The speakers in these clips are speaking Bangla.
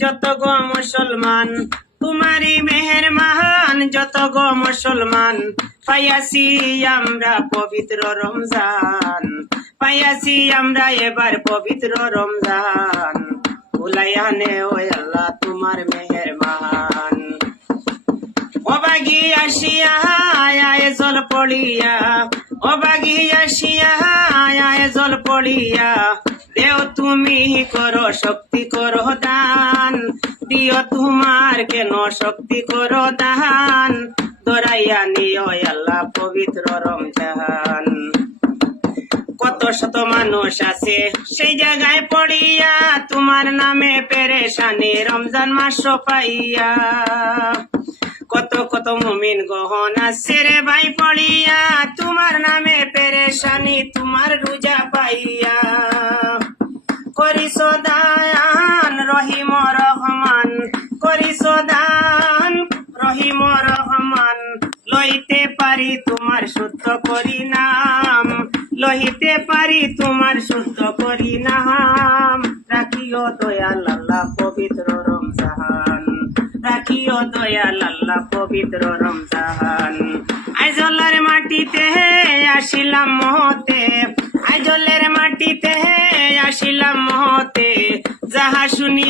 যত গো মুসলমান, তোমারই মেহের মাহান যত গো মুসলমান। পাইয়াছি আমরা পবিত্র রমজান, পাইয়াছি আমরা এবার পবিত্র রমজান। ভুলাইয়া নে ও আল্লাহ তোমার মেহের মান অবাগি আসিয়া আয় জল পড়িয়া, অবাগি আসিয়া আয় জল পড়িয়া দেও তুমি করো শক্তি, করো দান। দিও তোমার কেন শক্তি, করো দান। দরাইয়া নিও আল্লাহ পবিত্র রমজান। কত শত মানুষ আছে সেই জায়গায় পড়িয়া, তোমার নামে পেরেশানি রমজান মাস পাইয়া। কত কত মুমিন গহন আছে রে ভাই পড়িয়া, তোমার নামে পেরেশানি, তোমার রোজা পাইয়া। করিস দান রহিম রহমান। করিস দান রহিম রহমান। লইতে পারি তোমার শুদ্ধ করি নাম লইতে পারি তোমার শুদ্ধ করি নাম রাখিও দয়াল আল্লাহ পবিত্র রমজান। রাখিও দয়াল আল্লাহ পবিত্র রমজান। আইজলের মাটিতে আসিলাম মহতে।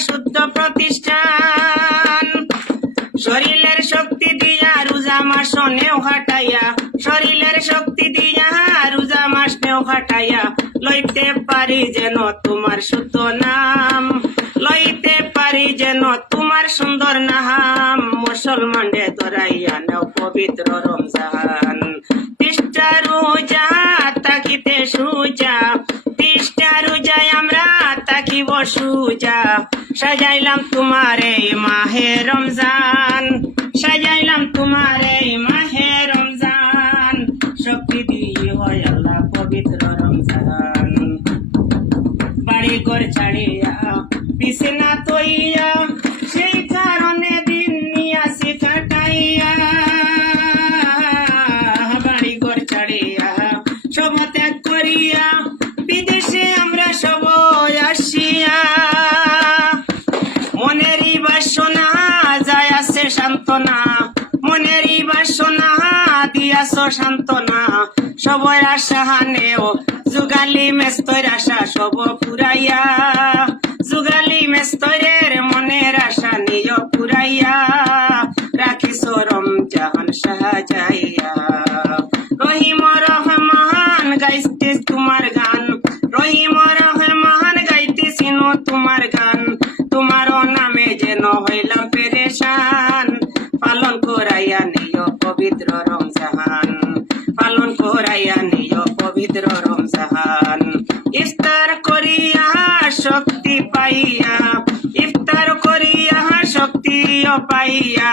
শুদ্ধ প্রতিষ্ঠান। শরীরের শক্তি দিয়া রোজা মাস নেও হাটাইয়া। শরীরের শক্তি দিয়া রোজা মাস নেও হাটাইয়া। লইতে পারি যেন তোমার শুদ্ধ নাম। লইতে পারি যেন তোমার সুন্দর নাম। মুসলমান রে দরাইয়া নেও পবিত্র রমজান। তিষ্ঠা রোজা তাকিতে সুজা। তিষ্ঠা রোজায় আমরা তাকিব সুজা। সাজাইলাম তোমার মাহে রমজান, সাজাইলাম তোমার মাহে রমজান। শক্তি দিয়ে হয় আল্লাহ পবিত্র রমজান। বাড়ি ঘর ছাড়িয়া বিছনা তৈয়া দিয়াছ সান্ত্বনা, সবর আশা হানেও যুগালি মেস্তর আশা সব পুরাইয়া, যুগালি মেস্তরের মনের আশা নিয় পুরাইয়া। রাখিস রমজান সাহাযাইয়া রহিম রহমান গাইতে তোমার গান। রহিম রহমান গাইতেছিল তোমার গান। তোমার নামে যেন হইলাম পেরেশান। পালন করাইয়া নিয় পবিত্র রমজান। পালন নিয় পবিত্র রমজান ইফতার করিয়া শক্তি পাইয়া ইফতার করিয়া শক্তি পাইয়া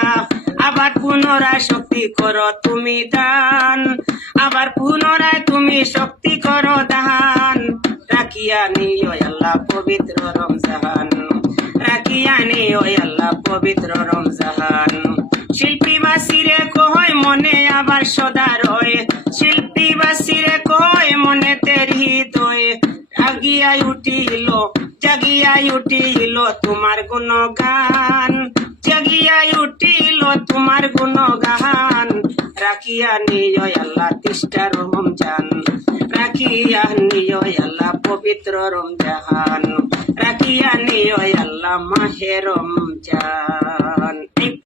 আবার পুনরায় শক্তি করো তুমি দান আবার পুনরায় তুমি শক্তি করো দান রাখিয়া নিও আল্লাহ পবিত্র রমজান রাখিয়া নিও আল্লাহ পবিত্র রমজান শিল্পী বাসিরে কয় মনে আবার সদা জাগিয়াই উঠিল জাগিয়াই উঠিল তোমার গুণগান। জাগিয়াই উঠিল তোমার গুণগান। রাখিয়া নিয় আল্লাহ তিষ্ঠা রমজান। রাখিয়া নিয় আল্লাহ পবিত্র রমজান। রাখিয়া নিয় আল্লাহ মাহে রমজান।